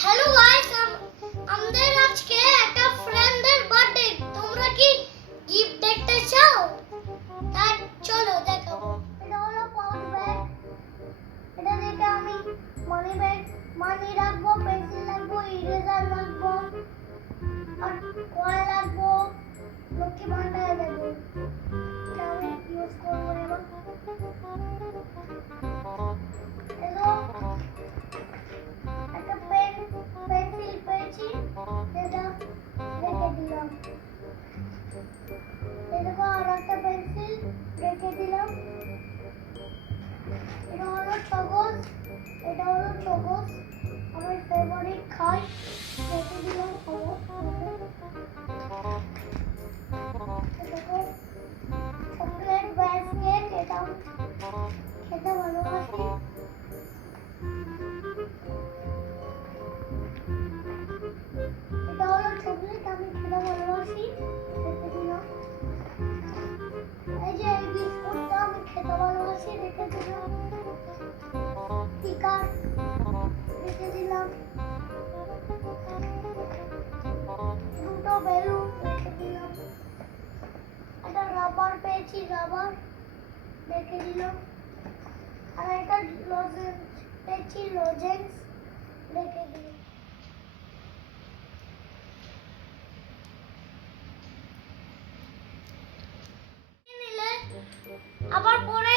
Hello guys, আমাদের আজকে একটা ফ্রেন্ডের বার্থডে। তোমরা কি গিফট দেখতে চাও? তাই চলো দেখাবো। এটা হলো পাউচ ব্যাগ। এটা দেখে আমি মানি ব্যাগ, মানি রাখবো, পেন্সিল রাখবো, ইরেজার রাখবো, আর কয়েন রাখবো, লক্ষ্মী ভান্ডার দেবো। এটা আমি ইউজ করবো এবার। এলো একটা পেন্সিল পেয়েছি, যেটা রেখে দিলাম। এরকম আর একটা পেন্সিল রেখে দিলাম। এটা হলো কাগজ, এটা হলো কাগজ, আমার ফেভারিট খাই, রেখে দিলাম কাগজ। এরকম চকলেট বাস্কেট, এটা খেতে ভালোবাসি। এটা হলো চকলেট, আমি খেতে ভালোবাসি, রেখে দিলাম। এই যে এই বিস্কুটটা আমি খেতে ভালোবাসি, রেখে দিলাম। স্টিকার রেখে দিলাম। দুটো বেলুন রেখে দিলাম। একটা রাবার পেয়েছি, রাবার রেখে দিলাম। আর একটা লজেন্স পেয়েছি, লজেন্স রেখে দিলাম। নিলে আবার পরে